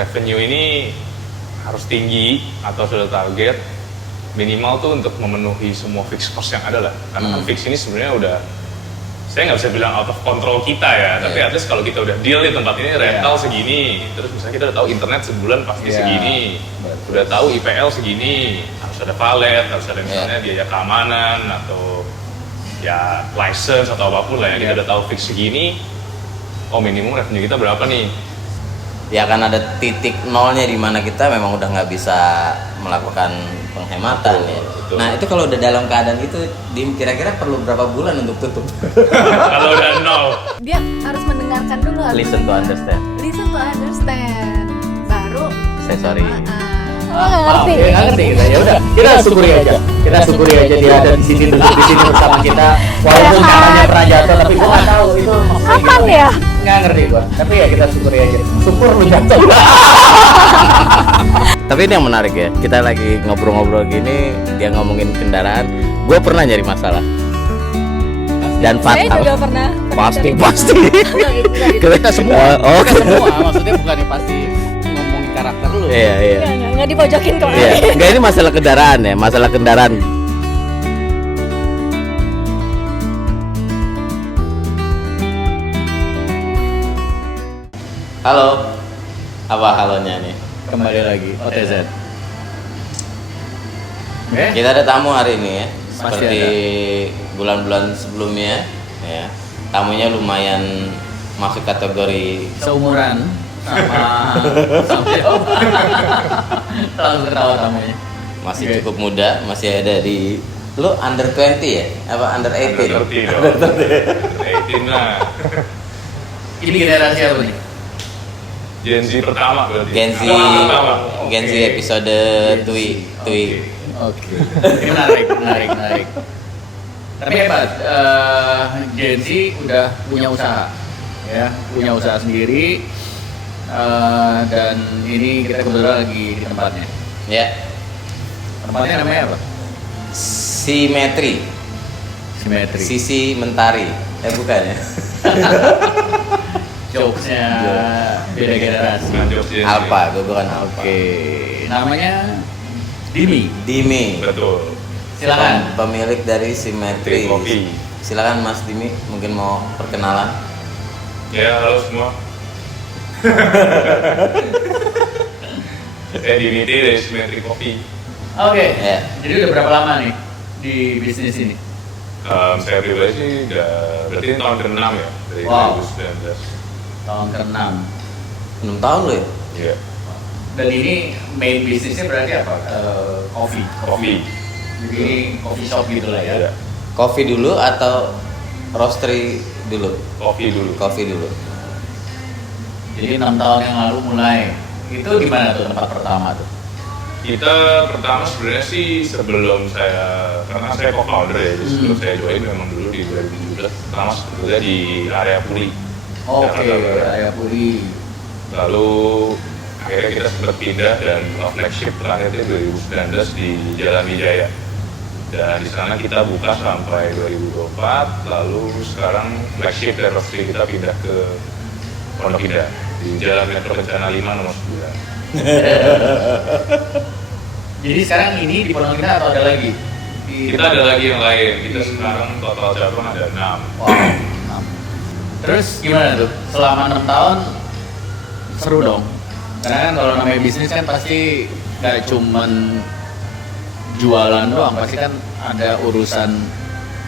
revenue ini harus tinggi atau sudah target minimal tuh untuk memenuhi semua fixed cost yang ada lah. Karena kan fix ini sebenarnya udah, saya nggak bisa bilang out of control kita ya, tapi at least kalau kita udah deal di tempat ini rental segini, terus misalnya kita udah tahu internet sebulan pasti segini, udah tahu IPL segini, harus ada valet, harus ada misalnya biaya keamanan atau ya license atau apapun lah yang kita udah tahu fix segini, oh minimum revenue kita berapa nih? Ya kan ada titik nolnya di mana kita memang udah nggak bisa melakukan penghematan ya. Betul. Nah itu kalau udah dalam keadaan itu, Dim, kira-kira perlu berapa bulan untuk tutup? Kalau udah nol, Dia harus mendengarkan dulu. Listen to understand. Listen to understand. Baru Say sorry. nggak ngerti. Nggak ngerti kita. Ya udah, kita syukuri aja. Kita syukuri aja dia ada di sini duduk di sini bersama kita. Walaupun katanya pernah jatuh, tapi gua nggak tahu itu maksudnya Kapan gimana. ya? Nggak ngerti gua. Tapi ya kita syukuri aja. Syukur lu jatuh. Tapi ini yang menarik ya, kita lagi ngobrol-ngobrol gini, dia ngomongin kendaraan, gue pernah nyari masalah. Dan Saya fatal. juga pernah. Pasti. Kita semua. Oh, Kita semua. Maksudnya bukannya pasti ngomongin karakter lu. Iya. Nggak dipojokin kok. Iya. Enggak, ini masalah kendaraan ya, masalah kendaraan. Halo. Apa halonya nih? Kembali lagi OTZ. Kita ada tamu hari ini ya. Pasti Seperti bulan-bulan sebelumnya ya. Tamunya lumayan masuk kategori Seumuran sama siapa? Langsung ketawa tamunya. masih Oke. cukup muda, masih ada di lu under 20 ya? Apa under 18? under 30 dong. Under 18 lah. Ini generasi apa nih? Gen Z pertama berarti. Gen Z, Pertama. Gen Z Oke. episode Tui. Oke. Ini menarik. Tapi hebat, Gen Z udah punya usaha, ya, punya usaha sendiri, dan ini kita kebetulan lagi di tempatnya. Ya, Tempatnya namanya apa? Simetri, Simetri. Sisi Mentari. Bukan ya? Jokesnya beda generasi. Bukan jokes Gen Z. Alpha, gue bukan Alpha. Oke, namanya Dimi. Dimi, Betul. Silakan. pemilik dari Simetri. Kopi. Silakan Mas Dimi, mungkin mau perkenalan. Ya, halo semua. Saya Dimitri dari Simetri Kopi. Oke. Ya. Jadi udah berapa lama nih di bisnis ini? Saya pribadi sih udah, berarti ini tahun ke-6 ya, dari Wow. 2019. Tahun ke-6. 6 tahun loh ya? Iya, Dan ini main bisnisnya berarti apa? Coffee. kopi. Jadi ini coffee shop gitu lah ya. Iya, Kopi dulu atau roastery dulu? kopi dulu. Kopi dulu. Jadi 6 tahun yang lalu mulai. Itu di mana tuh tempat pertama tuh? Kita pertama sebenarnya sih sebelum saya, karena saya co-founder ya, jadi sebelum saya join memang dulu di 2017, pertama sebetulnya di area Puri. Oke, Jakarta. Raya Puri. Lalu akhirnya kita sempat pindah dan flagship terakhirnya 2019 di Jalan Wijaya. Dan di sana kita buka sampai 2024, lalu sekarang flagship dan roastery kita pindah ke Pondok Indah di Jalan Metro Kencana 5 nomor 9. Jadi sekarang ini di Pondok Indah atau ada lagi? Kita ada lagi yang lain, kita sekarang total cabang ada 6. Wow, 6. Terus gimana tuh? Selama 6 tahun seru dong. Karena kan kalau namanya bisnis kan pasti gak cuman jualan doang, pasti kan ada urusan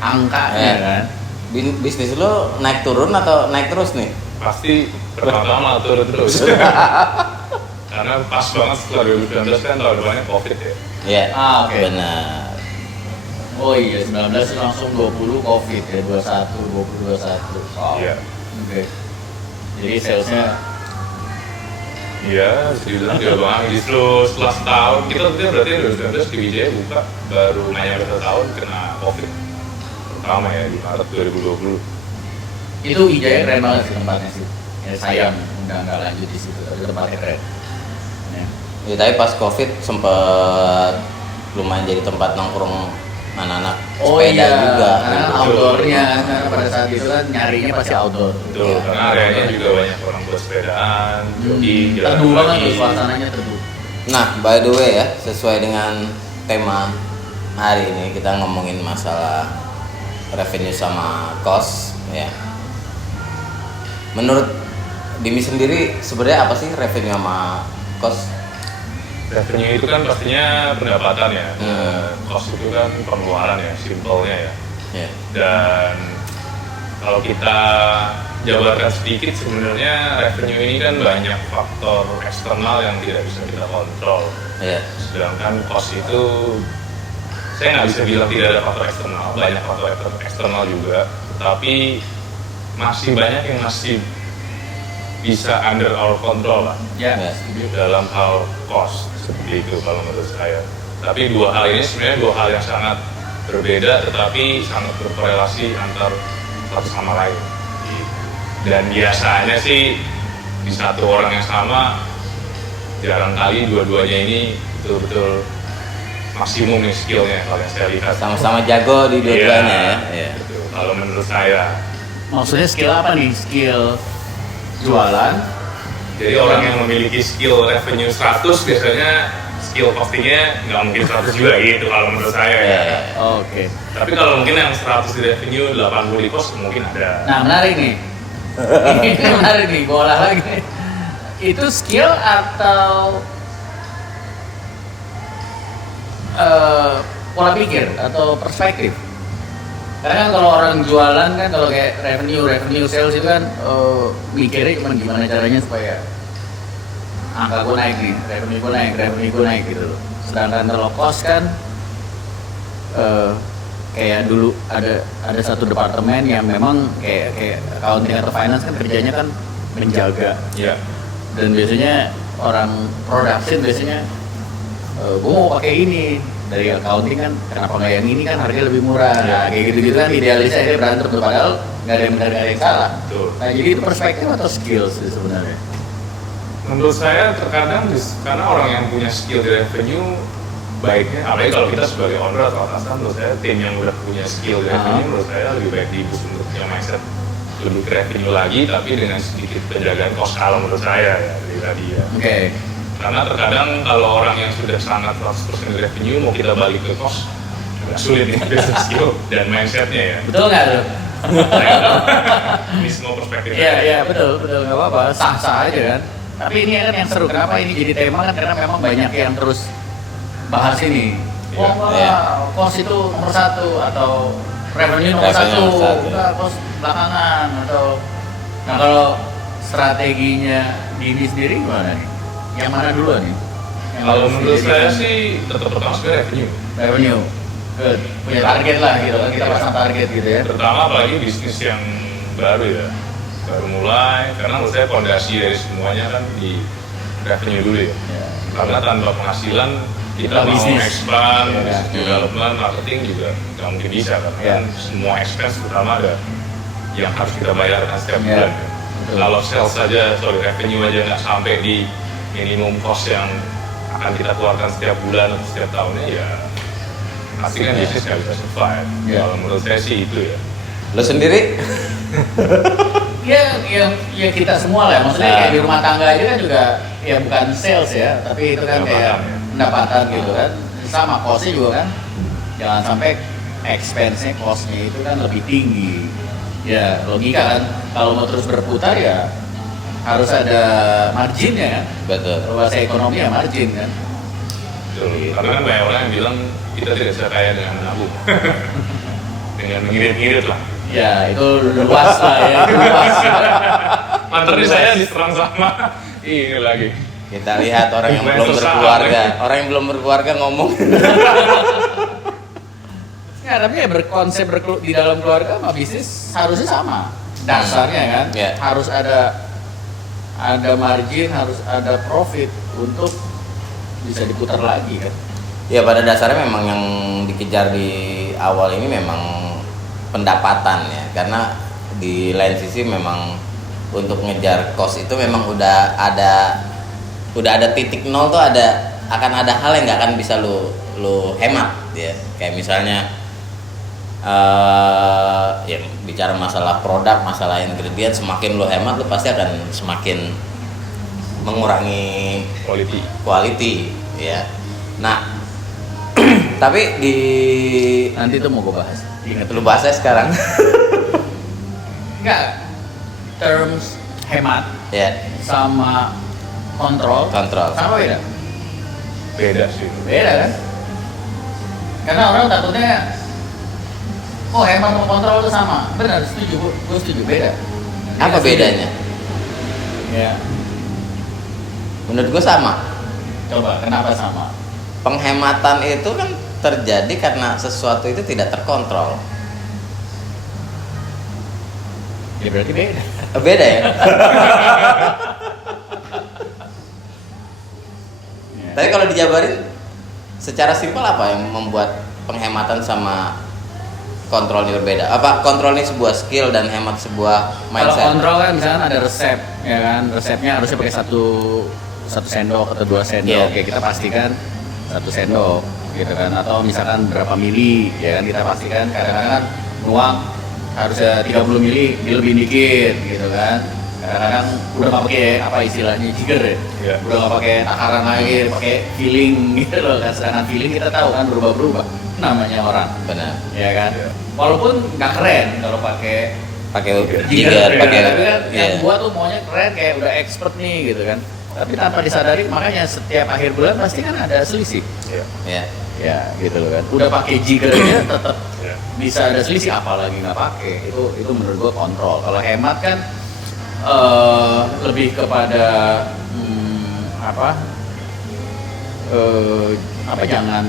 angkanya kan. Bisnis lo naik turun atau naik terus nih? Pasti pertama turun terus. Karena pas banget setelah 2019 kan tahun depannya COVID ya. Iya. Oke. Benar. Oh iya, 19 langsung 20 Covid ya, 21, 20, 21. Wow. Iya. Oke. Jadi salesnya Iya, bisa dibilang juga bang. Justru setelah setahun, kita berarti 2019 di Wijaya buka, baru nyampe 1 tahun kena COVID. Pertama ya, di Maret 2020. itu Wijaya keren banget sih tempatnya sih. Ya sayang udah nggak lanjut di situ, tapi tempatnya keren. Ya. Ya, tapi pas COVID sempet lumayan jadi tempat nongkrong anak-anak Oh sepeda iya, juga. karena kan outdoornya karena pada saat itu kan nyarinya pasti outdoor. Betul, Iya. karena areanya juga banyak orang buat sepedaan, jogging, jalan Teduh banget kaki. tuh suasananya teduh. Nah, by the way ya, sesuai dengan tema hari ini kita ngomongin masalah revenue sama cost ya. Menurut Dimi sendiri sebenarnya apa sih revenue sama cost? Revenue itu kan pastinya pendapatan ya, cost itu kan pengeluaran ya, simpelnya ya. Ya. Dan kalau kita jabarkan sedikit sebenarnya revenue ini kan banyak faktor eksternal yang tidak bisa kita kontrol. Ya. Sedangkan cost itu saya nggak bisa bilang tidak ada faktor eksternal, banyak faktor eksternal juga, tapi masih banyak yang masih bisa under our control lah Ya. Ya. dalam hal cost, seperti itu kalau menurut saya. Tapi dua hal ini sebenarnya dua hal yang sangat berbeda tetapi sangat berkorelasi antar satu sama lain. Dan biasanya sih di satu orang yang sama jarang kali dua-duanya ini betul-betul maksimum nih skillnya kalau yang saya lihat. Sama-sama jago di dua-duanya ya. Ya. Betul. Kalau menurut saya, Maksudnya skill apa nih? Skill jualan. jadi orang yang memiliki skill revenue 100 biasanya skill costingnya nggak mungkin 100 juga gitu kalau menurut saya Ya, ya. ya. Oke. Tapi kalau mungkin yang 100 di revenue, 80 di cost mungkin ada. Nah menarik nih. Ini menarik nih, gua olah lagi. Itu skill atau pola pikir atau perspektif? Karena kan kalau orang jualan kan kalau kayak revenue sales itu kan mikirnya cuma gimana caranya supaya angka gue naik nih, revenue gue naik gitu loh. Sedangkan kalau cost kan kayak dulu ada satu departemen yang memang kayak accounting atau finance kan kerjanya kan menjaga, Ya. dan biasanya orang production biasanya gue mau pakai ini dari accounting kan, kenapa nggak yang ini kan harganya lebih murah, nah, kayak gitu-gitu kan idealisnya dia berantem tuh, padahal nggak ada yang benar nggak ada yang salah. Betul. Nah jadi itu perspektif atau skills sih sebenarnya? Menurut saya terkadang karena orang yang punya skill di revenue baiknya, apalagi kalau kita sebagai owner atau atasan, menurut saya tim yang udah punya skill di revenue menurut saya lebih baik dibus untuk punya mindset lebih ke revenue lagi tapi dengan sedikit penjagaan cost kalau menurut saya ya dari tadi ya. Oke. Karena terkadang kalau orang yang sudah sangat 100% di revenue mau kita balik ke cost agak sulit nih business skill dan mindsetnya ya. Betul nggak tuh? Ini semua perspektif. Iya betul nggak apa-apa, sah aja kan. Tapi ini kan yang seru, kenapa ini jadi tema kan karena memang banyak yang terus bahas ini. Iya. Enggak, cost itu nomor satu atau revenue nomor Revenue satu, nomor satu. enggak cost belakangan atau. Nah kalau strateginya Dini sendiri gimana nih? Yang mana dulu nih? Yang Kalau harus menurut saya dijadikan? sih tetap pertama sebenarnya revenue. Revenue, good. Punya target lah gitu kan, kita Iya. pasang target gitu ya. Terutama apalagi bisnis yang baru ya, baru mulai. Karena menurut saya fondasi dari semuanya kan di revenue dulu ya. Ya. Karena tanpa penghasilan kita Kita mau bisnis. expand, Ya. bisnis development, marketing juga nggak mungkin bisa karena Ya. kan semua expense terutama ada yang harus kita bayarkan setiap Ya. bulan. Betul. Kalau sales saja, revenue aja nggak sampai di minimum cost yang akan kita keluarkan setiap bulan atau setiap tahunnya ya pasti kan bisnis nggak bisa survive. Ya. Kalau menurut saya sih itu ya. Lo sendiri? Ya kita semua lah, maksudnya kayak di rumah tangga aja kan juga ya bukan sales ya, tapi itu kan kayak Pendapatan, ya. pendapatan gitu kan, sama costnya juga kan, jangan sampai expense-nya cost-nya itu kan lebih tinggi. Ya logika kan, kalau mau terus berputar ya harus ada marginnya kan, Betul. kalau bahasa ekonomi ya margin kan. Betul. Karena kan banyak orang yang bilang kita tidak bisa kaya dengan menabung, dengan mengirit-ngirit lah. Ya itu luas lah ya, itu luas. Mantan saya diserang sama ini lagi. Kita lihat orang yang belum Investor berkeluarga, saham. orang yang belum berkeluarga ngomong. Ya, tapi ya berkonsep di dalam keluarga sama bisnis harusnya sama. Dasarnya kan Ya. harus ada margin, harus ada profit untuk bisa diputar lagi kan. Ya pada dasarnya memang yang dikejar di awal ini memang pendapatan ya, karena di lain sisi memang untuk ngejar cost itu memang udah ada titik nol tuh, akan ada hal yang nggak akan bisa lu hemat ya, kayak misalnya Ya bicara masalah produk, masalah ingredient, semakin lo hemat lo pasti akan semakin mengurangi quality ya. Nah, tapi di Nanti itu mau gue bahas. Ingat lu bahasnya sekarang Enggak. Terms hemat ya, sama kontrol. Sama beda? Beda sih. Beda kan? Karena orang takutnya oh hemat sama kontrol itu sama. Benar, setuju. Gue setuju, beda. apa bedanya? Ya. Menurut gue sama. Coba, kenapa sama? Penghematan itu kan terjadi karena sesuatu itu tidak terkontrol. Ya berarti beda. Beda ya. Tapi kalau dijabarin secara simpel apa yang membuat penghematan sama kontrol ini berbeda? Apa kontrol ini sebuah skill dan hemat sebuah Kalau mindset? kontrol kan misalkan ada resep, ya kan? Resepnya harusnya pakai satu sendok atau 2 sendok. Iya. Oke, kita pastikan 1 sendok, gitu kan? Atau misalkan berapa mili, ya kan? Kita pastikan kadang-kadang kan nuang harusnya 30 mili, dilebih dikit, gitu kan? Kadang-kadang udah nggak pakai apa istilahnya jigger ya, Iya. udah nggak pakai takaran lagi, pakai feeling gitu loh. Kan sedangkan feeling kita tahu kan berubah-berubah, namanya orang, Benar. ya kan? Iya. Walaupun nggak keren kalau pakai Pakai jigger, jigger, pakai tapi kan iya. yang gua tuh maunya keren kayak udah expert nih gitu kan. Tapi tanpa disadari makanya setiap akhir bulan pasti kan ada selisih. Iya. Ya. Ya gitu loh kan. Udah pakai jiggernya tetap Iya. bisa ada selisih apalagi nggak pakai. Itu menurut gua kontrol. Kalau hemat kan lebih kepada apa jangan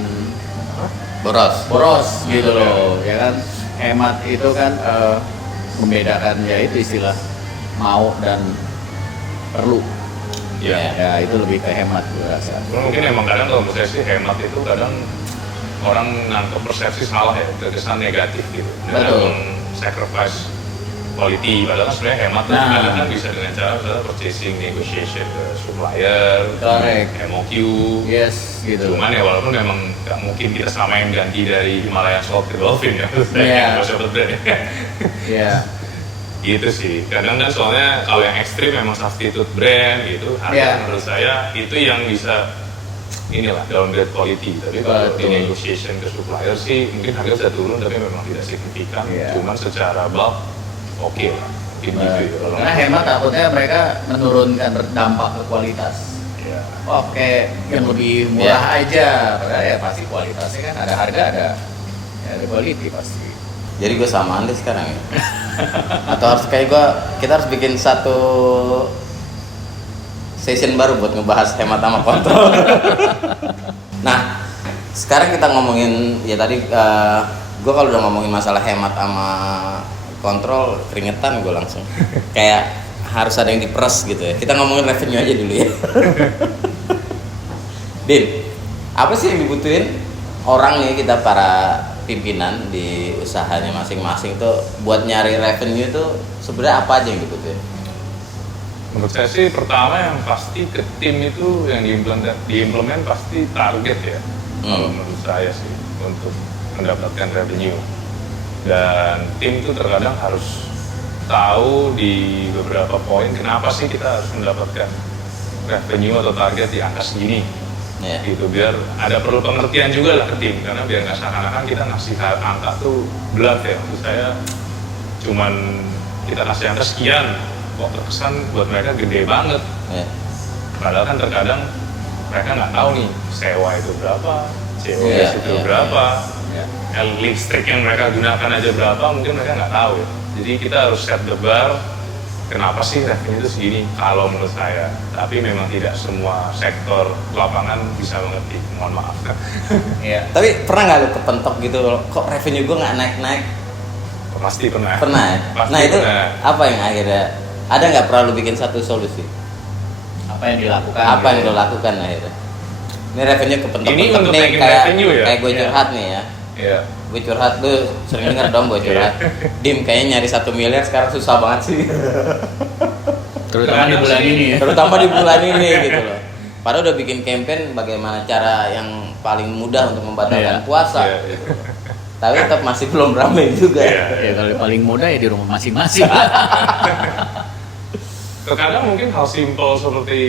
boros gitu loh ya kan. Hemat itu kan membedakan ya itu istilah mau dan perlu. Iya. Ya itu lebih ke hemat gue rasa. Mungkin emang kadang kalau menurut saya sih hemat itu kadang orang nangkep persepsi salah ya, terkesan negatif gitu. Betul. Sacrifice quality, padahal kan sebenarnya hemat itu Nah. kadang kan bisa dengan cara misalnya purchasing, negotiation ke supplier, Correct. MOQ. Yes gitu. Cuman ya walaupun memang nggak mungkin kita samain ganti dari Himalayan Salt ke Dolphin ya, Iya. nggak usah brand ya. Ya. Gitu sih, kadang kan soalnya kalau yang ekstrim memang substitute brand gitu, harga Iya. menurut saya itu yang bisa inilah downgrade quality. Tapi kalau di Betul. negotiation ke supplier sih mungkin harga bisa turun tapi memang tidak signifikan. Iya. Cuman secara bulk oke lah, mungkin gitu ya. Kalau Karena hemat takutnya mereka menurunkan dampak ke kualitas. ya. Oh kayak yang lebih murah aja, padahal ya pasti kualitasnya kan ada harga ada quality pasti. Jadi gue samaan deh sekarang ya. Atau harus kayak kita harus bikin satu session baru buat ngebahas hemat sama kontrol. Nah, sekarang kita ngomongin ya tadi gue kalau udah ngomongin masalah hemat sama kontrol keringetan gue langsung. Kayak harus ada yang diperes gitu ya. Kita ngomongin revenue aja dulu ya. Din, apa sih yang dibutuhin orang nih kita para pimpinan di usahanya masing-masing tuh buat nyari revenue tuh sebenarnya apa aja yang dibutuhin? Menurut saya sih pertama yang pasti ke tim itu yang diimplement pasti target ya. Kalau menurut saya sih untuk mendapatkan revenue. Dan tim itu terkadang harus tahu di beberapa poin kenapa sih kita harus mendapatkan revenue atau target di angka segini. Ya. Gitu biar ada perlu pengertian juga lah ke tim karena biar nggak seakan-akan kita ngasih angka tuh belat ya. Maksud saya cuman kita kasih angka sekian kok terkesan buat mereka gede banget. Ya. Padahal kan terkadang mereka nggak tahu nih sewa itu berapa, COS Iya, itu iya. berapa, Ya. listrik yang mereka gunakan aja berapa, mungkin mereka nggak tahu ya. Jadi kita harus set the bar, kenapa sih revenue itu segini kalau menurut saya. Tapi memang tidak semua sektor lapangan bisa mengerti, mohon maaf. Iya. Tapi pernah nggak lu kepentok gitu kok revenue gue nggak naik-naik? Pasti pernah. Pernah ya? Pasti Nah itu pernah. apa yang akhirnya ada nggak pernah lu bikin satu solusi? Apa yang dilakukan? Apa yang gitu. lo lakukan akhirnya? Ini revenue kepentok Ini untuk naikin revenue ya? kayak gue Iya. curhat nih ya. Iya. Gue curhat lu sering denger dong gue curhat. Dim kayaknya nyari 1 miliar sekarang susah banget sih. Terutama di bulan ini ya. Terutama di bulan ini gitu loh. Padahal udah bikin campaign bagaimana cara yang paling mudah untuk membatalkan Iya. puasa. Iya, iya. tapi tetap masih belum ramai juga. Iya. Ya kalau paling mudah ya di rumah masing-masing. Terkadang mungkin hal simpel seperti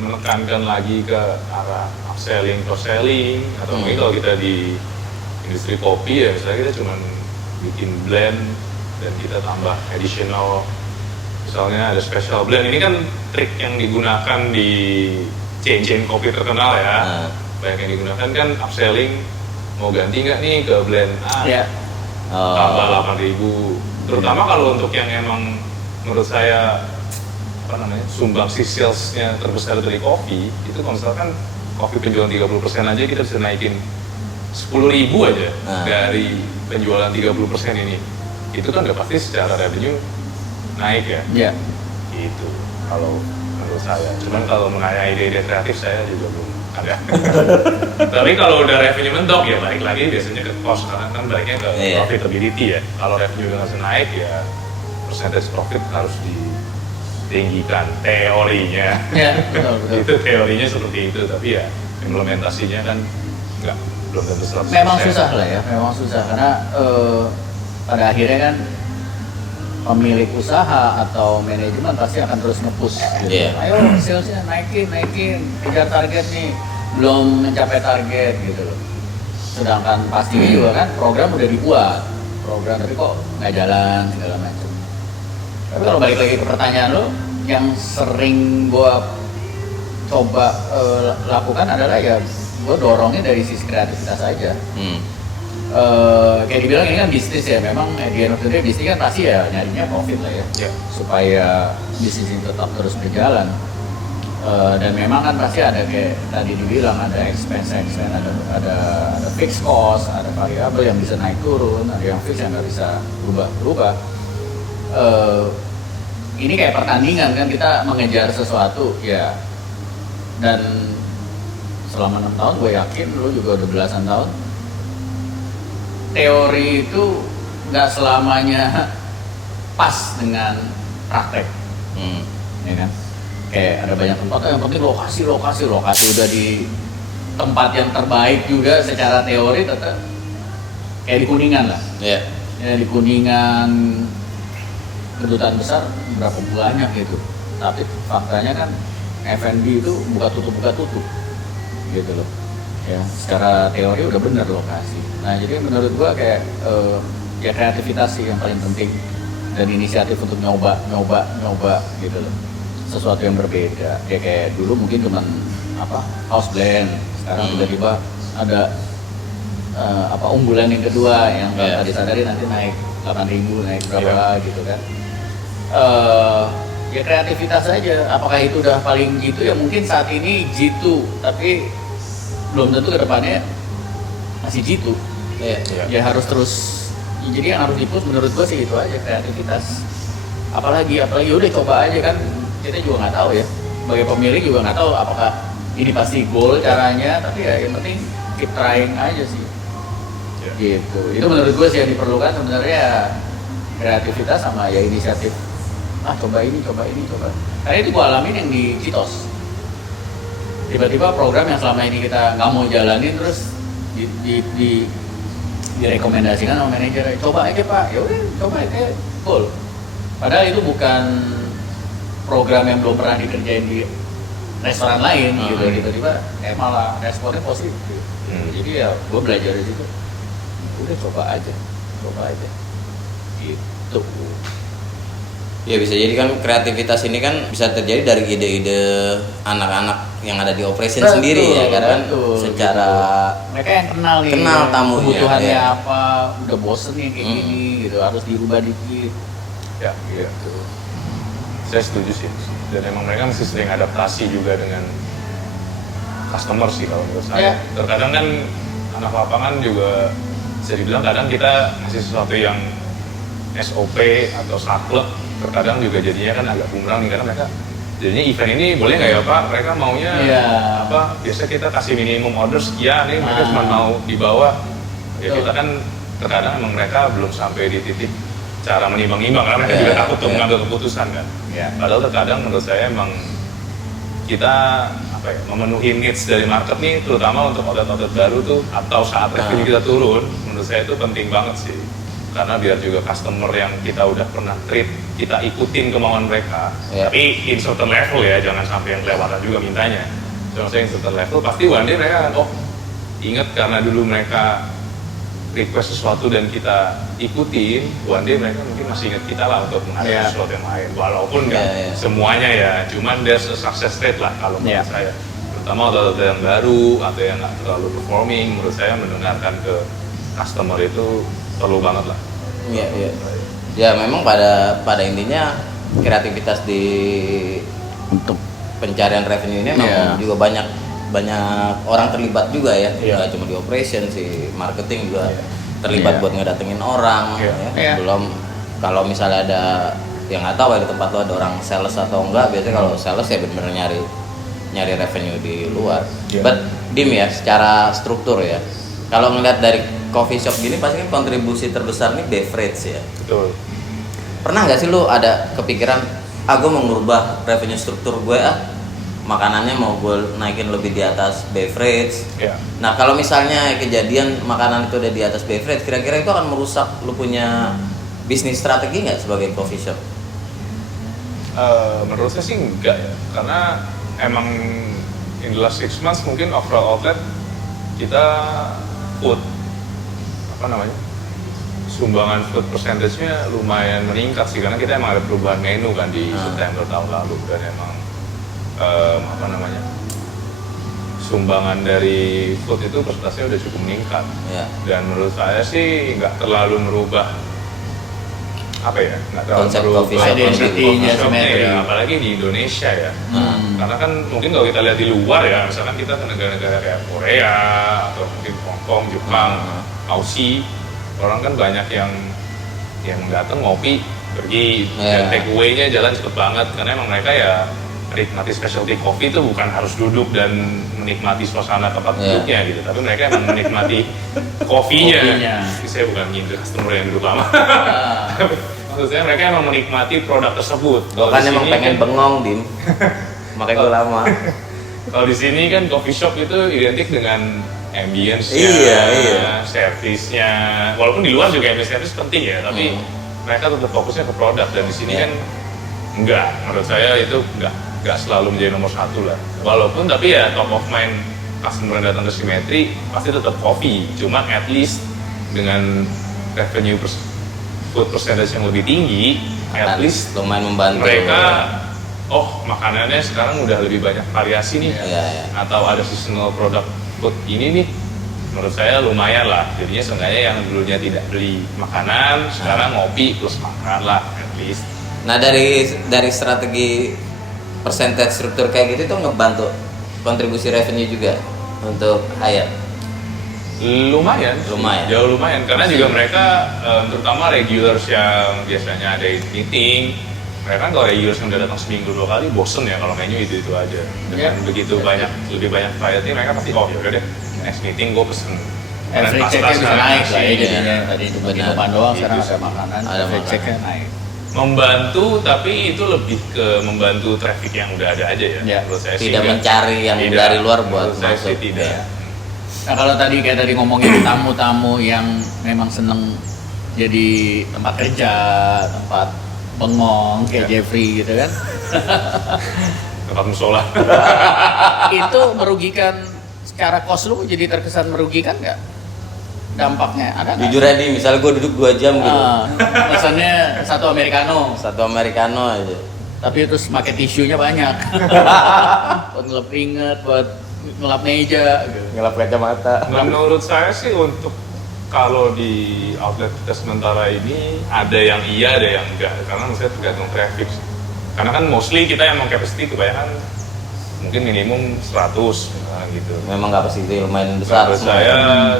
menekankan lagi ke arah upselling, cross-selling, atau mungkin kalau kita di industri kopi ya misalnya kita cuma bikin blend dan kita tambah additional, misalnya ada special blend. Ini kan trik yang digunakan di chain-chain kopi terkenal ya. Banyak yang digunakan kan upselling, mau ganti nggak nih ke blend A, Ya. tambah 8.000. Terutama kalau untuk yang emang menurut saya sumbangsi salesnya terbesar dari kopi, itu kalau misalkan kopi penjualan 30% aja kita bisa naikin 10.000 aja dari penjualan 30% ini. Itu kan udah pasti secara revenue naik ya. Ya. Gitu kalau menurut saya. Cuman kalau mengenai ide-ide kreatif saya juga belum ada. Tapi kalau udah revenue mentok ya balik lagi biasanya ke cost, karena kan baliknya ke profitability ya. Kalau revenue udah nggak naik ya percentage profit harus ditinggikan teorinya. Ya, betul. Itu teorinya seperti itu, tapi ya implementasinya kan belum tentu 100%. Memang susah lah ya, memang susah karena pada akhirnya kan pemilik usaha atau manajemen pasti akan terus nge-push gitu. Iya. Ayo salesnya naikin, kejar target nih, belum mencapai target gitu loh. Sedangkan pastinya juga kan program udah dibuat, tapi kok nggak jalan segala macam. Tapi kalau balik lagi ke pertanyaan lo, yang sering gua coba lakukan adalah ya gue dorongnya dari sisi kreativitas aja. Kayak dibilang ini kan bisnis ya, memang di end of the day bisnis kan pasti ya nyarinya profit lah ya, supaya bisnis ini tetap terus berjalan. Dan memang kan pasti ada kayak tadi dibilang ada expense, ada fixed cost, ada variabel yang bisa naik turun, ada yang fix yang nggak bisa berubah. Ini kayak pertandingan kan, kita mengejar sesuatu ya, dan selama 6 tahun gue yakin lu juga udah belasan tahun, teori itu nggak selamanya pas dengan praktek. Ya kan, kayak ada banyak tempat yang penting lokasi udah di tempat yang terbaik juga secara teori, tetap kayak di Kuningan lah. Ya. Ya di Kuningan kedutaan besar berapa banyak gitu, tapi faktanya kan F&B itu buka tutup gitu loh ya. Secara teori udah bener lokasi. Nah jadi menurut gua kayak ya kreativitas sih yang paling penting, dan inisiatif untuk nyoba gitu loh, sesuatu yang berbeda. Ya kayak dulu mungkin cuman house blend, sekarang tiba-tiba ada unggulan yang kedua yang tadi sadari nanti naik 8.000, naik berapa gitu kan. Ya kreativitas aja. Apakah itu udah paling gitu ya, mungkin saat ini jitu, tapi belum tentu kedepannya masih jitu. Ya harus terus. Jadi yang harus di-push menurut gua sih itu aja, kreativitas. Apalagi udah coba aja kan, kita juga nggak tahu ya. Sebagai pemilik juga nggak tahu apakah ini pasti goal caranya, tapi ya yang penting keep trying aja sih. Gitu. Itu menurut gua sih yang diperlukan sebenarnya, kreativitas sama ya inisiatif. Coba ini. Karena itu gua alamin yang di Citos. Tiba-tiba program yang selama ini kita nggak mau jalanin terus direkomendasikan sama manajer, coba aja pak. Ya udah, coba aja, cool. Padahal itu bukan program yang belum pernah dikerjain di restoran lain gitu. Tiba-tiba malah responnya positif. Jadi ya gua belajar dari situ. Udah coba aja. Gitu. Ya bisa jadi kan kreativitas ini kan bisa terjadi dari ide-ide anak-anak yang ada di operation sendiri ya, karena kan secara gitu. Mereka yang kenal tamunya, kebutuhannya apa, udah bosen nih kayak gini gitu, harus dirubah dikit. Ya, gitu. Saya setuju sih. Dan emang mereka masih sering adaptasi juga dengan customer sih kalau menurut saya. Terkadang kan anak lapangan juga bisa dibilang kadang kita ngasih sesuatu yang SOP atau saklek, terkadang juga jadinya kan agak bumerang nih, karena mereka jadinya event ini boleh nggak ya pak, mereka maunya biasa kita kasih minimum order sekian nih, mereka cuma mau di bawah ya. Kita kan terkadang emang mereka belum sampai di titik cara menimbang-nimbang, karena mereka juga takut untuk mengambil keputusan kan. Padahal terkadang menurut saya emang kita memenuhi needs dari market nih, terutama untuk outlet-outlet baru tuh, atau saat revenue kita turun, menurut saya itu penting banget sih. Karena biar juga customer yang kita udah pernah treat, kita ikutin kemauan mereka. Tapi in certain level ya, jangan sampai yang kelewatan juga mintanya. Cuma saya in certain level, pasti one day mereka akan, ingat karena dulu mereka request sesuatu dan kita ikutin, one day mereka mungkin masih ingat kita lah untuk mengadakan sesuatu yang lain. Walaupun nggak semuanya ya, cuman there's a success rate lah kalau menurut saya. Terutama atau yang baru atau yang nggak terlalu performing, menurut saya mendengarkan ke customer itu perlu banget lah. Iya, iya. Ya memang pada intinya kreativitas di untuk pencarian revenue ini memang juga banyak orang terlibat juga ya. Nggak cuma di operation sih, marketing juga terlibat buat ngedatengin orang. Belum kalau misalnya ada yang nggak tahu ya di tempat lo ada orang sales atau enggak, biasanya kalau sales ya benar-benar nyari revenue di luar. But Dim ya, secara struktur ya, kalau ngeliat dari coffee shop gini pasti kan kontribusi terbesar nih beverage ya. Betul. Pernah nggak sih lu ada kepikiran, gue mau ngubah revenue struktur gue makanannya mau gue naikin lebih di atas beverage. Nah kalau misalnya kejadian makanan itu udah di atas beverage, kira-kira itu akan merusak lu punya bisnis strategi nggak sebagai coffee shop? Menurut saya sih enggak ya, karena emang in the last 6 months mungkin overall outlet kita food sumbangan food percentage-nya lumayan meningkat sih, karena kita emang ada perubahan menu kan di September tahun lalu, dan emang sumbangan dari food itu persentasenya udah cukup meningkat. Dan menurut saya sih nggak terlalu merubah nggak terlalu konsep merubah coffee shop identitinya ya, apalagi di Indonesia ya. Karena kan mungkin kalau kita lihat di luar ya, misalkan kita ke negara-negara kayak Korea atau mungkin Hong Kong, Jepang, Aussie, orang kan banyak yang datang ngopi pergi, dan take away-nya jalan cepet banget, karena emang mereka ya menikmati specialty coffee itu bukan harus duduk dan menikmati suasana tempat duduknya gitu, tapi mereka emang menikmati kopinya. Saya bukan nyindir customer yang duduk lama. Maksud saya mereka emang menikmati produk tersebut. Gue kan emang pengen bengong, Dim. Makanya gue lama. Kalau di sini kan coffee shop itu identik dengan ambience-nya, service-nya. Walaupun di luar juga ambience service penting ya, tapi mereka tetap fokusnya ke produk, dan di sini kan enggak. Menurut saya itu enggak selalu menjadi nomor satu lah. Walaupun tapi ya top of mind customer yang datang ke Symmetry pasti tetap kopi. Cuma at least dengan revenue food percentage yang lebih tinggi, at least lumayan membantu mereka. Makanannya sekarang udah lebih banyak variasi nih, atau ada seasonal produk food ini nih. Menurut saya lumayan lah. Jadinya seenggaknya yang dulunya tidak beli makanan sekarang ngopi plus makan lah at least. Nah dari strategi percentage struktur kayak gitu tuh ngebantu kontribusi revenue juga untuk Hayat. Lumayan, jauh lumayan, karena juga mereka terutama regulars yang biasanya ada meeting, mereka kan kalau regulars yang udah datang seminggu 2 kali bosen ya kalau menu itu aja. Dengan begitu lebih banyak variety, mereka pasti yaudah deh next meeting gue pesen. Average check-nya bisa naik lah ya jadinya. Tadi cuma minuman doang, sekarang Itu ada makanan, average check-nya naik. Membantu, tapi itu lebih ke membantu traffic yang udah ada aja ya. Menurut saya tidak sih mencari yang dari luar buat saya sih masuk. tidak. Nah kalau tadi ngomongin tamu-tamu yang memang seneng jadi tempat kerja, tempat bengong kayak Jeffrey gitu kan. Tempat musola. Itu merugikan secara cost lu, jadi terkesan merugikan nggak? Dampaknya ada nggak? Jujur aja, misalnya gue duduk 2 jam gitu. Pesannya 1 americano. 1 americano aja. Tapi terus pakai tisunya banyak. Buat ngelap keringet, buat ngelap meja gitu. Ngelap kacamata. Menurut saya sih untuk kalau di outlet kita sementara ini ada yang iya, ada yang enggak, karena menurut saya tergantung traffic. Karena kan mostly kita yang mau capacity kebanyakan mungkin minimum 100 gitu. Memang kapasitas lumayan besar. Menurut saya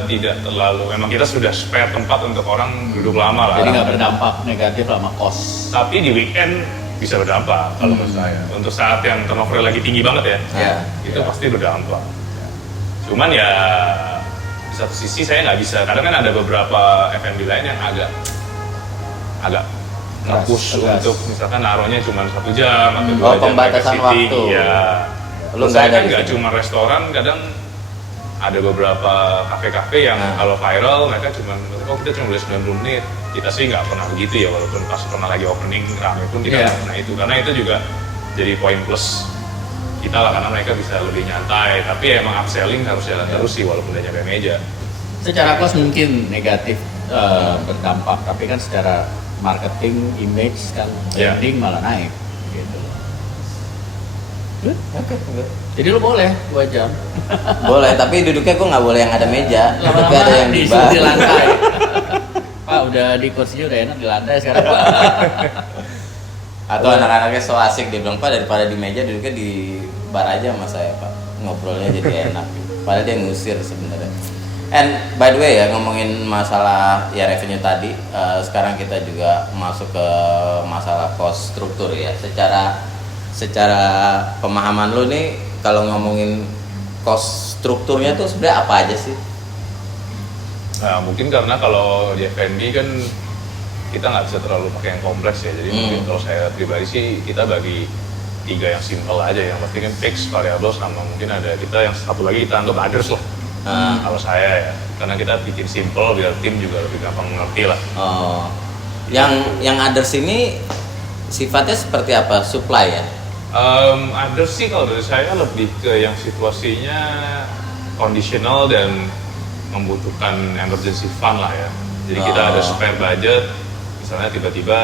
tidak terlalu, memang kita sudah spare tempat untuk orang duduk lama lah. Jadi nggak berdampak negatif sama cost. Tapi di weekend bisa berdampak kalau menurut saya. Untuk saat yang turnover lagi tinggi banget ya, itu pasti berdampak. Cuman ya di satu sisi saya nggak bisa, karena kan ada beberapa F&B lain yang agak nge-push untuk misalkan naruhnya cuma 1 jam atau 2 jam pembatasan capacity. waktu. Ya. Lu Terus nggak saya ada kan di nggak situ? cuma restoran, kadang ada beberapa kafe-kafe yang kalau viral mereka cuma, oh kita cuma boleh 90 menit. Kita sih nggak pernah begitu ya, walaupun pas pernah lagi opening rame pun kita Iya. nggak pernah itu, karena itu juga jadi poin plus kita lah, karena mereka bisa lebih nyantai. Tapi emang upselling harus jalan terus sih walaupun udah nyampe meja. Secara cost mungkin negatif berdampak, tapi kan secara marketing, image kan Iya. branding malah naik gitu. Oke. Jadi lu boleh 2 jam. Boleh, tapi duduknya gue nggak boleh yang ada meja. Duduknya ada yang di disuruh bawah. di lantai. Pak udah di kursinya udah enak di lantai sekarang Pak. Atau anak-anaknya so asik dia bilang, Pak daripada di meja duduknya di bar aja sama saya Pak, ngobrolnya jadi enak. Padahal dia ngusir sebenarnya. And by the way ya, ngomongin masalah ya revenue tadi, sekarang kita juga masuk ke masalah cost struktur ya. Secara pemahaman lu nih, kalau ngomongin cost strukturnya tuh sebenarnya apa aja sih? Nah, mungkin karena kalau di F&B kan kita nggak bisa terlalu pakai yang kompleks ya. Jadi mungkin kalau saya pribadi sih kita bagi 3 yang simple aja. Yang pasti kan fix, variable, sama mungkin ada kita yang satu lagi kita anggap others lah. Kalau saya ya, karena kita bikin simple biar tim juga lebih gampang mengerti lah. Oh, yang others ini sifatnya seperti apa? Supply ya? Others sih kalau dari saya lebih ke yang situasinya conditional dan membutuhkan emergency fund lah ya. Jadi kita ada spare budget, misalnya tiba-tiba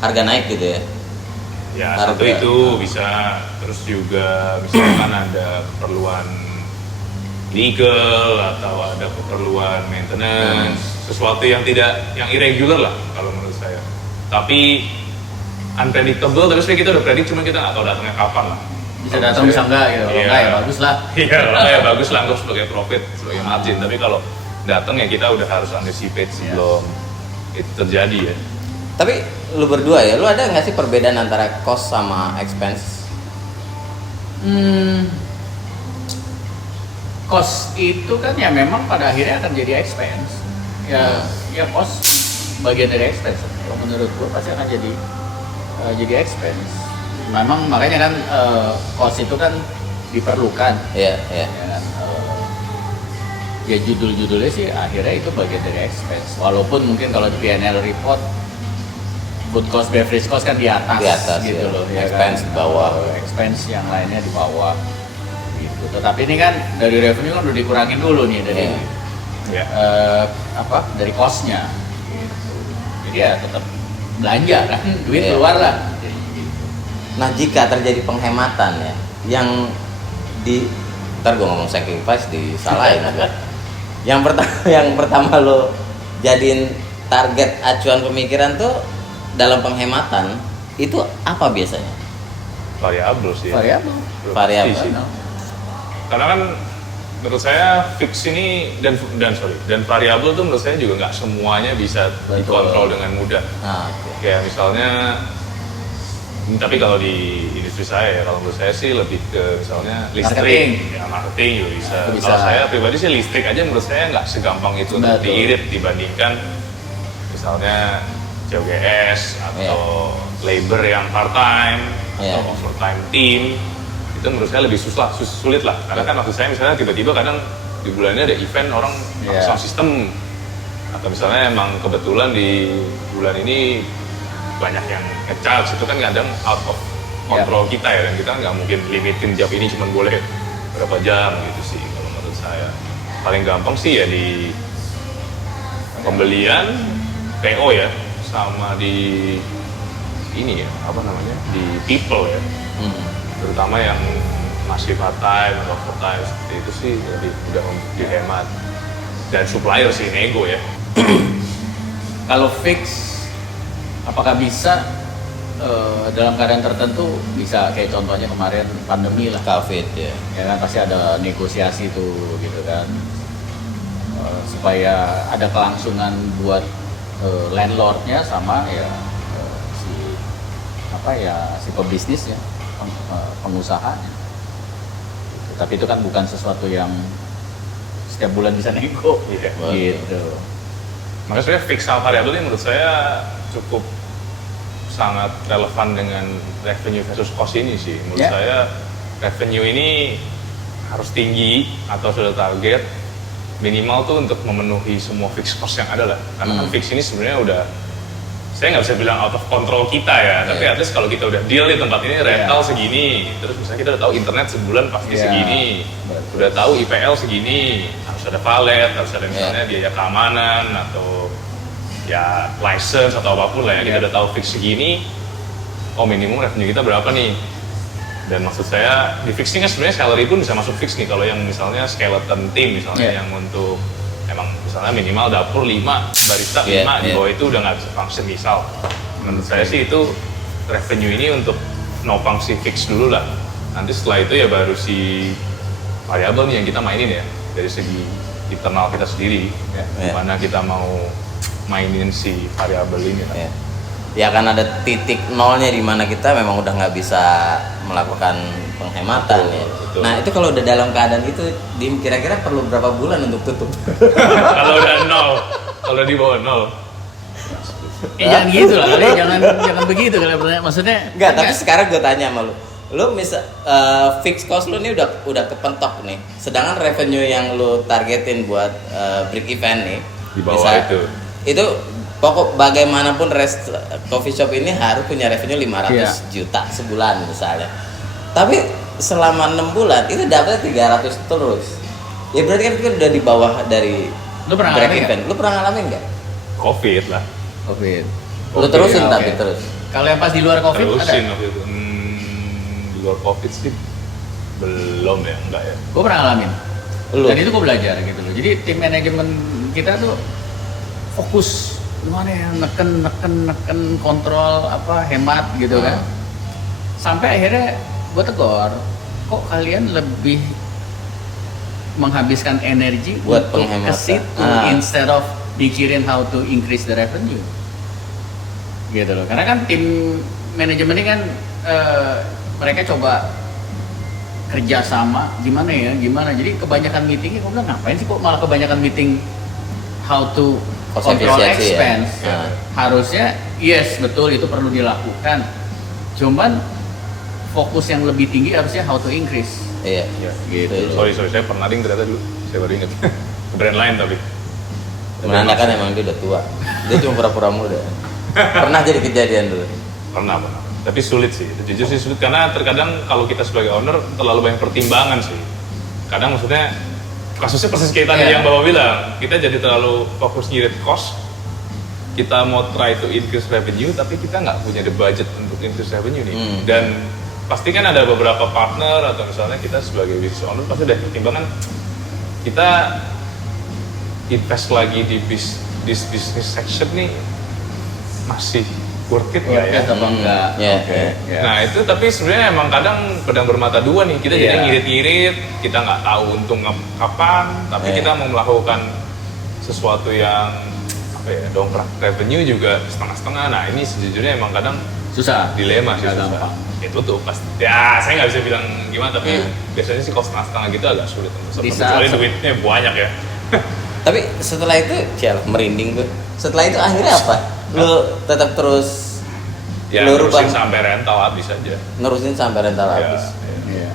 Harga naik gitu ya? ya Harga. satu itu bisa, terus juga misalkan ada keperluan legal atau ada keperluan maintenance, sesuatu yang irregular lah kalau menurut saya. Tapi unpredictable, tapi sebenarnya kita udah predik, cuma kita nggak tahu datangnya kapan lah. Bisa datang bisa enggak gitu. Kalau Iya. enggak ya bagus lah. Iya, kalau nggak ya bagus lah anggap sebagai profit, sebagai margin. Tapi kalau datang ya kita udah harus anticipate sebelum itu terjadi ya. Tapi lu berdua ya, lu ada nggak sih perbedaan antara cost sama expense? Cost itu kan ya memang pada akhirnya akan jadi expense. Ya cost bagian dari expense. Kalau menurut gua pasti akan jadi expense. Memang makanya kan cost itu kan diperlukan. Iya. Ya kan, ya judul-judulnya sih akhirnya itu bagian dari expense. Walaupun mungkin kalau di P&L report food cost, beverage cost kan di atas, Di atas, gitu ya. loh. Ya Expense kan? di bawah. Expense yang lainnya di bawah. Gitu. Tetapi ini kan dari revenue kan udah dikurangin dulu nih dari Iya. Ya. dari costnya. Gitu. Jadi ya tetap belanja kan, duit Iya. keluar lah. Nah jika terjadi penghematan ya, yang ntar gue ngomong sacrifice disalahin agak. Yang pertama lo jadiin target acuan pemikiran tuh dalam penghematan itu apa biasanya? Variabel sih. Variabel. Variabel. Sih. Karena kan menurut saya fix ini dan variabel tuh menurut saya juga nggak semuanya bisa Betul. dikontrol dengan mudah. Nah, oke. Kayak misalnya, tapi kalau di industri saya ya, kalau menurut saya sih lebih ke misalnya listrik, Marketing. ya marketing juga bisa. Itu bisa. Kalau saya pribadi sih listrik aja menurut saya nggak segampang itu untuk Betul. diirit dibandingkan misalnya COGS atau labor yang part time Iya. atau overtime team, itu menurut saya lebih sulit lah. Karena kan maksud saya misalnya tiba-tiba kadang di bulan ini ada event orang pakai Iya. sound system, atau misalnya emang kebetulan di bulan ini banyak yang nge-charge, itu kan kadang out of control kita ya, dan kita nggak mungkin limitin jam ini cuma boleh berapa jam gitu sih kalau menurut saya. Paling gampang sih ya di pembelian PO ya, sama di ini ya, apa namanya, di people ya, terutama yang masih part time atau overtime seperti itu sih lebih mudah untuk dihemat. Dan supplier sih nego ya. Kalau fix, apakah bisa dalam keadaan tertentu bisa kayak contohnya kemarin pandemi lah, COVID ya. ya kan pasti ada negosiasi tuh gitu kan, supaya ada kelangsungan buat landlordnya sama ya si pebisnisnya, pengusahanya. Tapi itu kan bukan sesuatu yang setiap bulan bisa nego, Iya. gitu. Makanya sebenarnya fix sama variabel ini menurut saya cukup sangat relevan dengan revenue versus cost ini sih. Menurut Ya. saya revenue ini harus tinggi atau sudah target minimal tuh untuk memenuhi semua fixed cost yang ada lah. Karena kan fix ini sebenarnya udah, saya nggak bisa bilang out of control kita ya, tapi at least kalau kita udah deal di tempat ini rental segini, terus misalnya kita udah tahu internet sebulan pasti segini, udah tahu IPL segini, harus ada valet, harus ada misalnya biaya keamanan atau ya license atau apapun lah ya, kita udah tahu fix segini, oh minimum revenue kita berapa nih. Dan maksud saya di fix ini kan sebenarnya salary pun bisa masuk fix nih kalau yang misalnya skeleton team misalnya yang untuk emang misalnya minimal dapur 5, barista 5, di bawah itu udah nggak bisa function misal. Menurut saya sih itu revenue ini untuk nopang si fix dulu lah. Nanti setelah itu ya baru si variabel nih yang kita mainin ya dari segi internal kita sendiri ya. Mana kita mau mainin si variabel ini kan. Ya kan ada titik nolnya di mana kita memang udah nggak bisa melakukan penghematan ya. Betul. Nah itu kalau udah dalam keadaan itu, Dim, kira-kira perlu berapa bulan untuk tutup? Kalau udah nol, kalau di bawah nol. Jangan gitu lah, kali jangan begitu kali maksudnya. Enggak, tapi sekarang gue tanya sama lu fixed cost lu nih udah kepentok nih. Sedangkan revenue yang lu targetin buat break even nih Di bawah itu pokok bagaimanapun coffee shop ini harus punya revenue 500 juta sebulan misalnya. Tapi selama 6 bulan itu dapatnya 300 terus. Ya berarti kan kita udah di bawah dari Lu pernah break ngalamin even. Lu pernah ngalamin nggak? Covid lah. Covid. Lu terusin ya, tapi oke. terus. Kalau yang pas di luar Covid Terusin ada? waktu itu. Di luar Covid sih belum ya, enggak ya. Gue pernah ngalamin. Lu? Dan itu gue belajar gitu loh. Jadi tim manajemen kita tuh fokus gimana ya, neken kontrol apa hemat gitu kan. Sampai akhirnya gue tegur, kok kalian lebih menghabiskan energi Buat untuk penghematan. ke situ instead of mikirin how to increase the revenue. Gitu loh. Karena kan tim manajemen ini kan mereka coba kerjasama gimana jadi kebanyakan meetingnya gue bilang ngapain sih kok malah kebanyakan meeting how to Cost control efficiency ya? expense harusnya yes betul itu perlu dilakukan, cuman fokus yang lebih tinggi harusnya how to increase Iya. gitu. Sorry, saya pernah ding ternyata dulu. Saya baru ingat. Brand lain tapi. Menandakan emang dia udah tua. Dia cuma pura-pura muda. Pernah jadi kejadian dulu. Pernah. Tapi sulit sih. Jujur sih sulit karena terkadang kalau kita sebagai owner terlalu banyak pertimbangan sih. Kadang maksudnya kasusnya persis kayak tadi yang Bapak bilang, kita jadi terlalu fokus ngirit cost. Kita mau try to increase revenue tapi kita nggak punya the budget untuk increase revenue nih. Dan pasti kan ada beberapa partner atau misalnya kita sebagai business owner pasti ada pertimbangan kita invest lagi di business section nih masih worth it nggak ya? Apa enggak? Nah itu tapi sebenarnya emang kadang pedang bermata dua nih, kita jadi ngirit-ngirit, kita nggak tahu untung kapan, tapi kita mau melakukan sesuatu yang apa ya, dongkrak revenue juga setengah-setengah. Nah ini sejujurnya emang kadang Susah. dilema sih, Nggak susah. gampang. Itu tuh pasti. Ya saya nggak bisa bilang gimana, tapi biasanya sih kalau setengah-setengah gitu agak sulit untuk kecuali duitnya banyak ya. Tapi setelah itu, merinding gue. Setelah itu akhirnya apa? Lu tetap terus Ya lu rubah, nerusin sampai rental habis aja. nerusin sampai rental habis. Iya.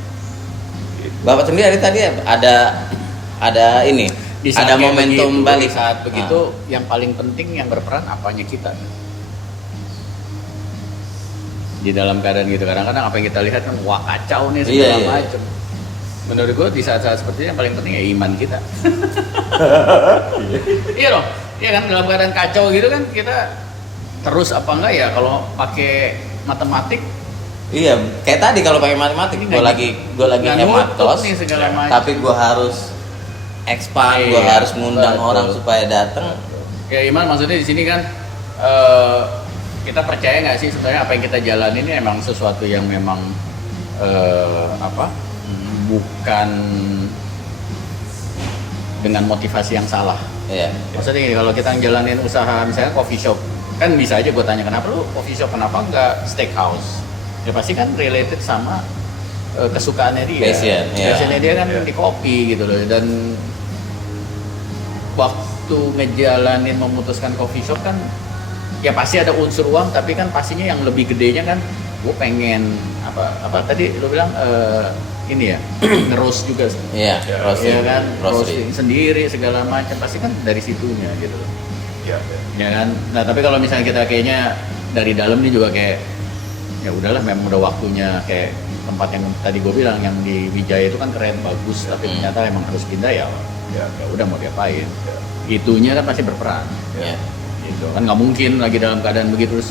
Bapak sendiri tadi ada ini, Di saat ada kayak momentum begitu, balik. di saat begitu yang paling penting yang berperan apanya kita di dalam keadaan gitu. Kadang-kadang apa yang kita lihat kan wah kacau nih segala macam. Menurut gue di saat-saat seperti ini yang paling penting ya iman kita. Iya dong, iya kan dalam keadaan kacau gitu kan kita terus apa enggak ya kalau pakai matematik. Iya, kayak tadi kalau pakai matematik, gue lagi nggak hemat nutup kos, nih segala macam. tapi gue harus expand, gue Iya, harus ngundang betul. orang supaya datang. Ya Iman maksudnya di sini kan kita percaya nggak sih sebenarnya apa yang kita jalani ini emang sesuatu yang memang bukan dengan motivasi yang salah. Iya. Maksudnya gini, kalau kita ngejalanin usaha misalnya coffee shop, kan bisa aja gue tanya kenapa lu coffee shop, kenapa enggak steakhouse? Ya pasti kan related sama kesukaannya dia. Passion, iya. Passionnya dia kan di kopi gitu loh. Dan waktu ngejalanin memutuskan coffee shop kan ya pasti ada unsur uang, tapi kan pastinya yang lebih gedenya kan gue pengen apa tadi lo bilang ini ya nge-roast juga Iya, Ya, roasting. ya kan Roasting. roasting sendiri segala macam pasti kan dari situnya gitu loh. Ya. Ya kan. Nah tapi kalau misalnya kita kayaknya dari dalam nih juga kayak ya udahlah memang udah waktunya kayak tempat yang tadi gue bilang yang di Wijaya itu kan keren bagus tapi ternyata emang harus pindah ya udah mau diapain. Itunya kan pasti berperan. Iya. Gitu kan nggak mungkin lagi dalam keadaan begitu terus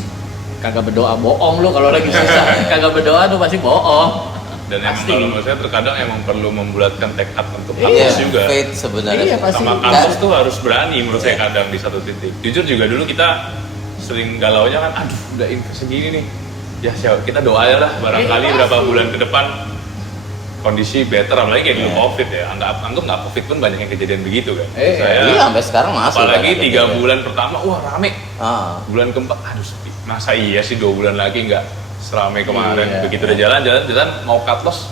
kagak berdoa bohong lo kalau lagi susah kagak berdoa tuh pasti bohong. Dan emang Pasti. kalau menurut saya terkadang emang perlu membulatkan tekad untuk Iya, hapus juga. faith sebenarnya. Iya, pasti. Sama kampus tuh harus berani menurut saya kadang di satu titik. Jujur juga dulu kita sering galaunya kan, aduh udah invest segini nih. Ya kita doa aja lah barangkali Iya, berapa pasti. bulan ke depan kondisi better, apalagi kayak dulu Iya. covid ya. Anggap nggak covid pun banyak yang kejadian begitu kan. Iya, sampai sekarang masih. apalagi banyak 3 kejadian. bulan pertama, wah rame. Ah. Bulan keempat, aduh sepi. Masa iya sih 2 bulan lagi nggak seramai kemarin. Iya. Begitu udah jalan mau cut loss,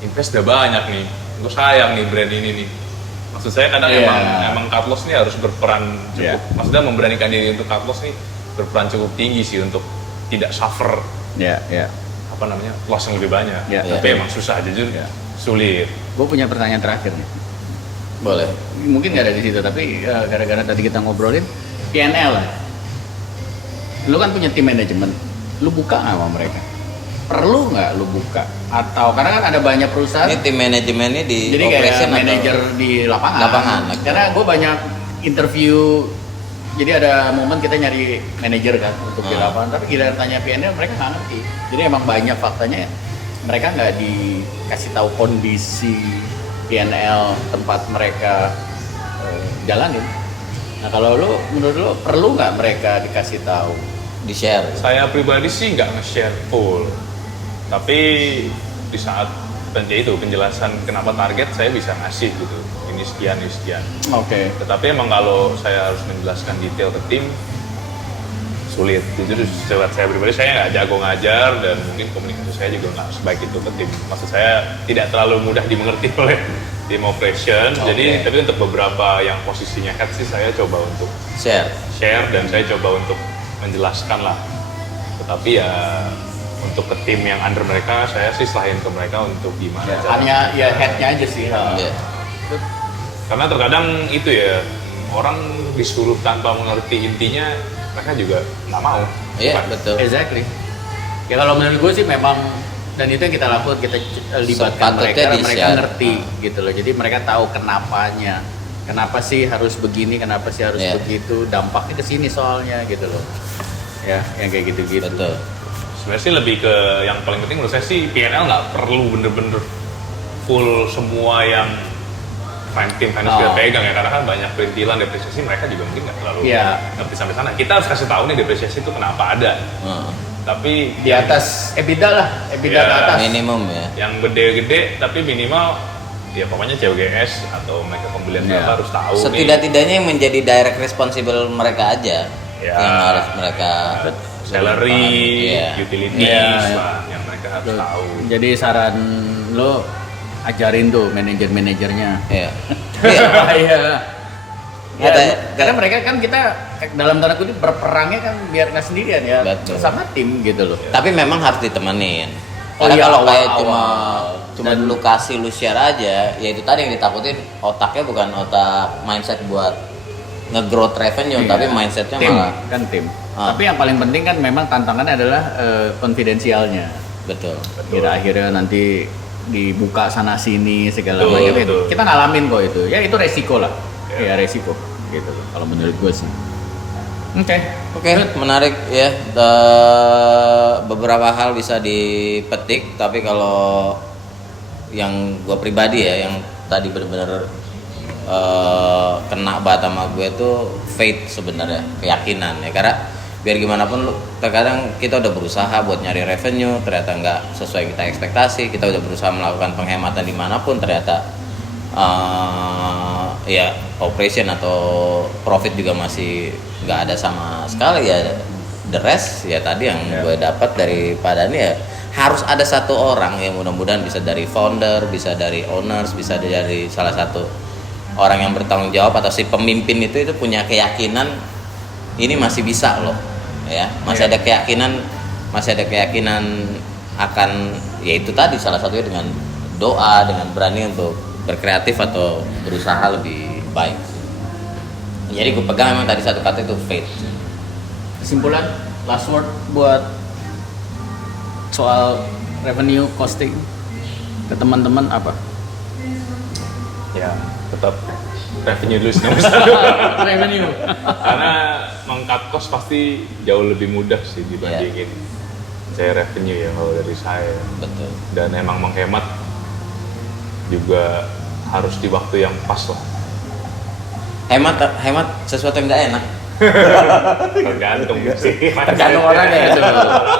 invest udah banyak nih. Gue sayang nih brand ini nih. Maksud saya kadang Iya. emang cut loss nih harus berperan cukup. Iya. Maksudnya memberanikan diri untuk cut loss nih berperan cukup tinggi sih untuk tidak suffer Ya. apa namanya loss yang lebih banyak. Iya. Tapi emang susah jujur, Iya. sulit. Gue punya pertanyaan terakhir nih. Boleh. Mungkin nggak ada di situ tapi gara-gara tadi kita ngobrolin PNL lah. Lu kan punya tim manajemen, lu buka nggak sama mereka? Perlu nggak lu buka? Atau karena kan ada banyak perusahaan, Ini tim manajemennya di jadi kayak operation atau- manajer di lapangan. Lapangan, oke. Karena gue banyak interview, jadi ada momen kita nyari manajer kan untuk di Ah. lapangan, tapi giliran tanya PNL mereka nggak ngerti. Jadi emang banyak faktanya mereka nggak dikasih tahu kondisi PNL tempat mereka jalanin. Nah kalau lu, menurut lu perlu nggak mereka dikasih tahu? di share. Saya pribadi sih nggak nge-share full, tapi di saat penjelasan kenapa target saya bisa ngasih gitu, ini sekian. Oke. Tetapi emang kalau saya harus menjelaskan detail ke tim sulit. Jujur lewat saya pribadi saya nggak jago ngajar dan mungkin komunikasi saya juga nggak sebaik itu ke tim. Maksud saya tidak terlalu mudah dimengerti oleh tim operation. Oke. Jadi tapi untuk beberapa yang posisinya head sih saya coba untuk Share. share dan saya coba untuk menjelaskan lah. Tetapi ya untuk ke tim yang under mereka saya sih selain ke mereka untuk gimana cara. Hanya ya headnya aja sih. Iya. Karena terkadang itu ya orang disuruh tanpa mengerti intinya mereka juga nggak mau. Iya, Kan? betul. Exactly. Ya kalau menurut gue sih memang dan itu yang kita lakukan, kita libatkan Sepatutnya mereka, di-share. mereka ngerti gitu loh. Jadi mereka tahu kenapanya. Kenapa sih harus begini, kenapa sih harus Iya. begitu, dampaknya ke sini soalnya gitu loh. Ya, yang kayak gitu-gitu. Betul. Sebenarnya sih lebih ke yang paling penting menurut saya sih PNL nggak perlu bener-bener full semua yang tim finance kita Oh. pegang ya, karena kan banyak perintilan depresiasi mereka juga mungkin nggak terlalu Iya. ngerti sampai sana. Kita harus kasih tahu nih depresiasi itu kenapa ada. Heeh. Tapi Di atas EBITDA lah, EBITDA Iya. ke atas. Minimum ya. yang gede-gede tapi minimal ya pokoknya COGS atau mereka pembelian Iya. berapa harus tahu nih. Setidak-tidaknya yang menjadi direct responsible mereka aja Ya. yang harus mereka Salary, Iya. utilities Iya. lah yang mereka harus Tuh. tahu. Jadi saran lo ajarin tuh manajer-manajernya. Iya. Iya. Iya. Ya, Ada- karena mereka kan kita dalam tanda kutip berperangnya kan biar nggak sendirian ya, Betul. bersama tim gitu loh. Tapi memang harus ditemenin. Oh Karena iya, kalau kayak awal-awal. cuma lu kasih lu share aja, ya itu tadi yang ditakutin, otaknya bukan otak mindset buat nge-growth revenue, Iya. tapi mindsetnya tim, malah kan tim. Ah. Tapi yang paling penting kan memang tantangannya adalah konfidensialnya. betul. Kira akhirnya nanti dibuka sana sini segala Betul, macam. betul. Kita ngalamin kok itu. Ya itu resiko lah. Ya. Ya resiko gitu loh. Kalau menurut gue sih. Oke. Oke, menarik ya. Beberapa hal bisa dipetik, tapi kalau yang gue pribadi ya, yang tadi benar-benar kena banget sama gue tuh faith sebenarnya, keyakinan ya. Karena biar gimana pun terkadang kita udah berusaha buat nyari revenue, ternyata nggak sesuai kita ekspektasi. Kita udah berusaha melakukan penghematan dimanapun, ternyata ya operation atau profit juga masih nggak ada sama sekali ya. The rest ya tadi yang Ya. gue dapat daripada ini ya, harus ada satu orang yang mudah-mudahan bisa dari founder, bisa dari owners, bisa dari salah satu orang yang bertanggung jawab atau si pemimpin itu punya keyakinan ini masih bisa loh ya, masih Ya. ada keyakinan masih ada keyakinan akan ya itu tadi salah satunya dengan doa, dengan berani untuk berkreatif atau berusaha lebih baik. Jadi gue pegang memang tadi satu kata itu faith. Kesimpulan, last word buat soal revenue costing ke teman-teman apa? Ya tetap revenue dulu sih nomor satu. Revenue. Karena meng-cut cost pasti jauh lebih mudah sih dibandingin saya revenue ya kalau dari saya. Betul. Dan emang menghemat juga harus di waktu yang pas lah. Hemat sesuatu yang nggak enak. Tergantung sih. Tergantung orangnya. Betul.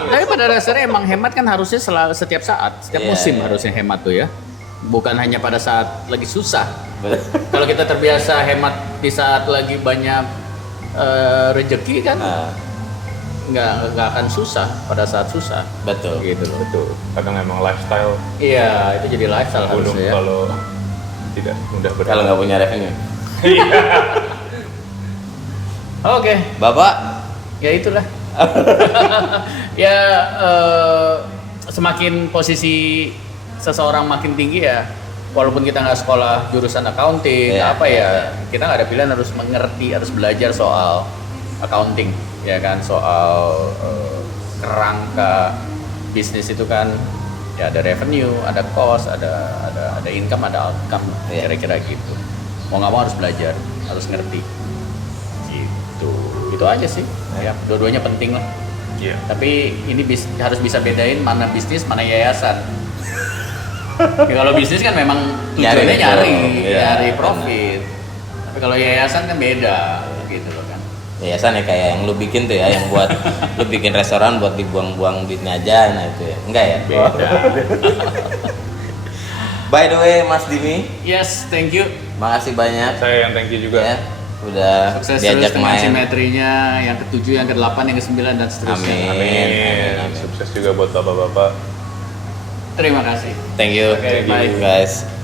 Tapi pada dasarnya emang hemat kan harusnya setiap saat, setiap Iya, musim iya. harusnya hemat tuh ya. Bukan hanya pada saat lagi susah. Kalau kita terbiasa hemat di saat lagi banyak rejeki kan Nah, nggak akan susah pada saat susah. betul. Gitu loh. Betul. Kadang emang lifestyle Iya, itu jadi lifestyle gunung harusnya ya. kalau tidak mudah berhasil. Kalau nggak punya revenue. Oke, Bapak, ya itulah. Ya semakin posisi seseorang makin tinggi ya, walaupun kita nggak sekolah jurusan accounting Iya, apa ya, iya. kita nggak ada pilihan, harus mengerti, harus belajar soal accounting ya kan, soal kerangka bisnis itu kan ya, ada revenue, ada cost, ada income, ada outcome, Iya. kira-kira gitu. Mau nggak mau harus belajar, harus ngerti. Gitu. Itu aja sih. Ya, dua-duanya penting lah. Iya. Tapi ini harus bisa bedain mana bisnis, mana yayasan. Ya, kalau bisnis kan memang tujuannya Nyari, nyari iya, profit. Tapi kalau yayasan kan beda gitu loh kan. yayasan ya kayak yang lu bikin tuh ya, yang buat lu bikin restoran buat dibuang-buang duitnya aja, nah itu ya. Enggak ya? Beda. By the way, Mas Dimi, Yes, thank you. makasih banyak Saya yang thank you juga. ya udah Sukses terus diajak dengan main. simetrinya yang ke-7, yang ke-8, yang ke-9 dan seterusnya. Amin. Amin. Amin. Sukses juga buat bapak-bapak. Terima kasih. Thank you. Oke, bye. guys.